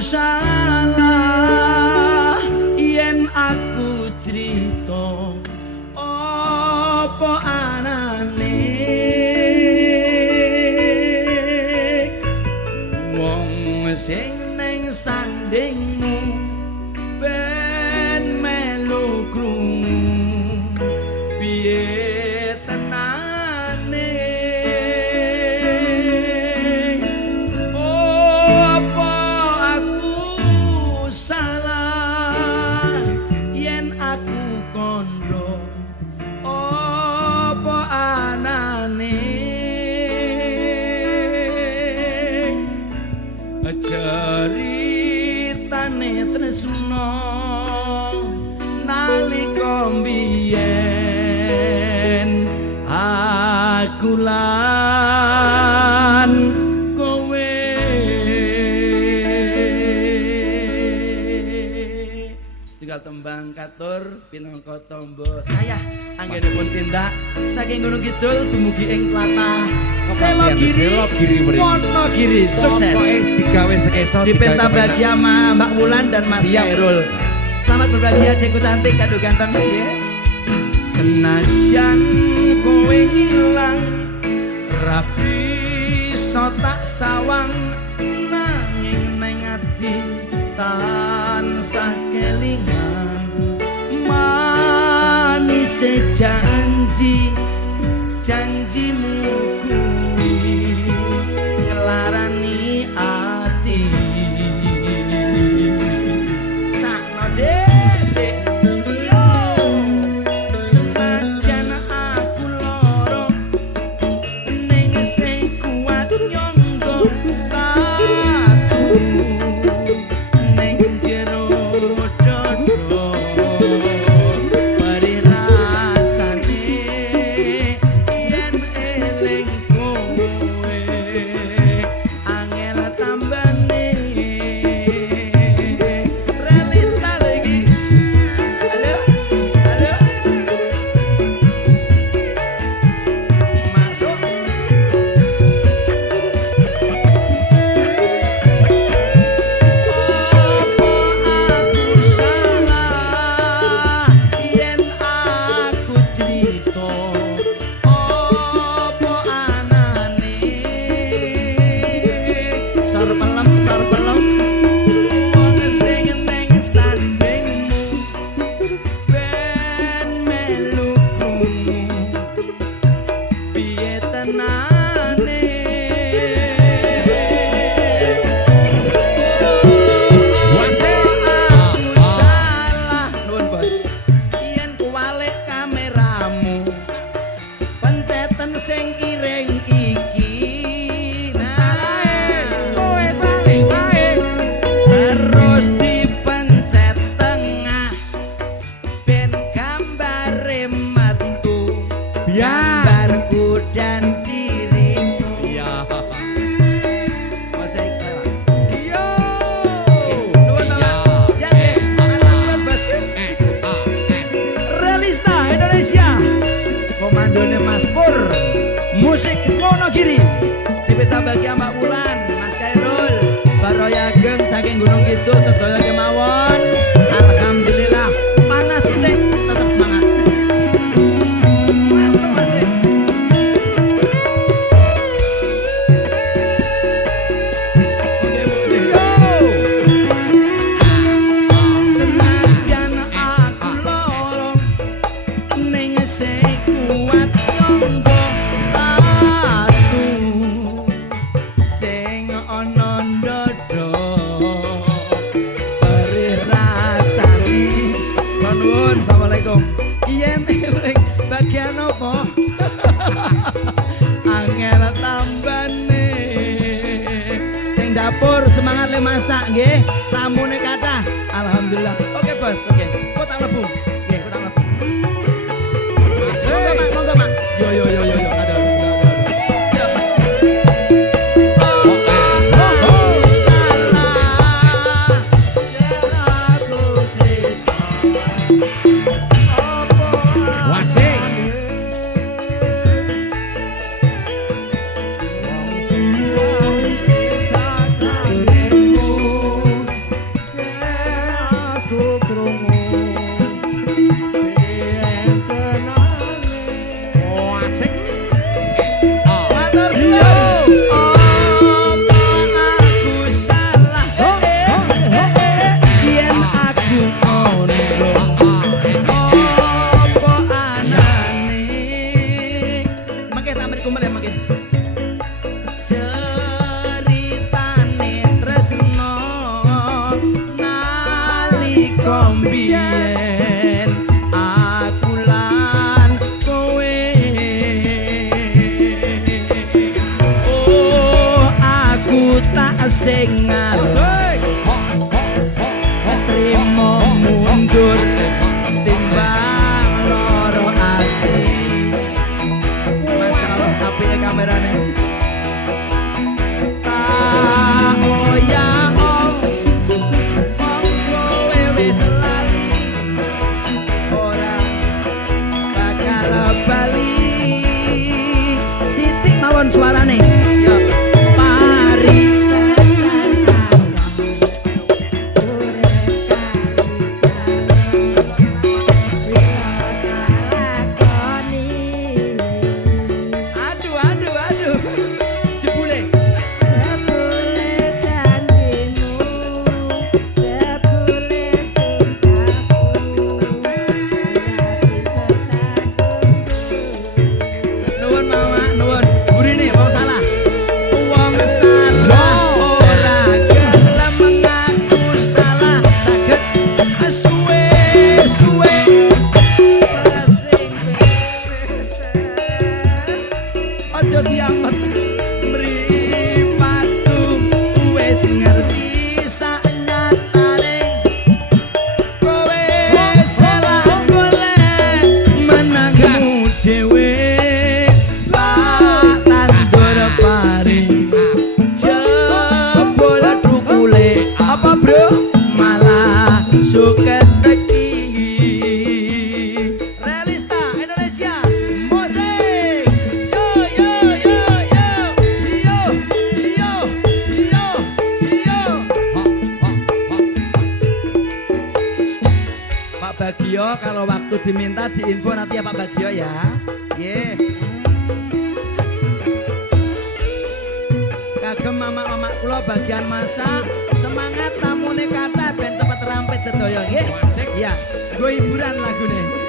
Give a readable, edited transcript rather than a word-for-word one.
salah yen aku cerita apa anane wong sing ning sandingmu ben melu krungu piye tenane apa aku salah yen aku kandha apa anane ceritane tresno nalika mbiyen aku lan kowe setunggal tembang katur pinangka tamba saya anggenipun tindak saking Gunung Kidul dumugi ing tlatah Selogiri Wonogiri sukses digawe sketsa di pesta bahagia Mbak Wulan dan Mas Khairul. Selamat berbahagia Cengku cantik kado ganteng ya. Senajan kowe hilang rapi so tak sawang nanging neng ati tansah kelingan manis janjimu kuwi ngelarani ati sakno dek yo senajan aku loro ning sing kuat nyonggo tatu ning jero dodo bari rasane yen eling kowe angel tambane relis lagi halo masuk apa aku salah yen aku cerita apa anane sar pelem wong sing ning sandingmu ben melu krungu piye tenane aku salah nuwun bos yen kuwalik kameramu penceten sing kiring iki kowe paling wae harus dipencet tengah ben gambare metu gambarku dan dirimu iya Mas Iqbal iya nuwun Bapak Jake Mas Basket Realista Indonesia komandone Mas Pur musik Wonogiri di pesta bahagia Mbak Wulan Mas Khairul Baroya Geng saking Gunung Kidul sedaya kemawon alhamdulillah panas sithik tetap semangat masuk masih senajan aku loro ning sing kuat nyonggo tatu sing ana ndodo bari rasane nuwun assalamualaikum yen eling bagian apa angel tambane sing dapur semangat le masak nggih tamune kathah alhamdulillah oke bos oke kok tak lebu nggih kok tak lebu monggo mak yo ada sing ngarep Asik. trimo mundur timbang loro ati masalah apike kamerane tak oyang kowe wis lali ora bakal bali sithik mawon suarane yo mari aduh aduh aduh jebule nuwun mama nuwun burine mau salah wong salah ora gelem ngaku salah saged suwe suwe aja diamet mripatku wis ngerti saknyatane kowe salah golek menangmu dhewe tak tandur pari jebol tukule apa bro malah suket teki Realista Indonesia musik yo yo yo yo yo yo yo yo Pak Bagio kalau waktu diminta diinfo nanti ya Pak Bagio ya kagem mama-mama kula bagian masak semangat namune kata ben cepet rampet sedaya nggih Asik. ya go hiburan lagune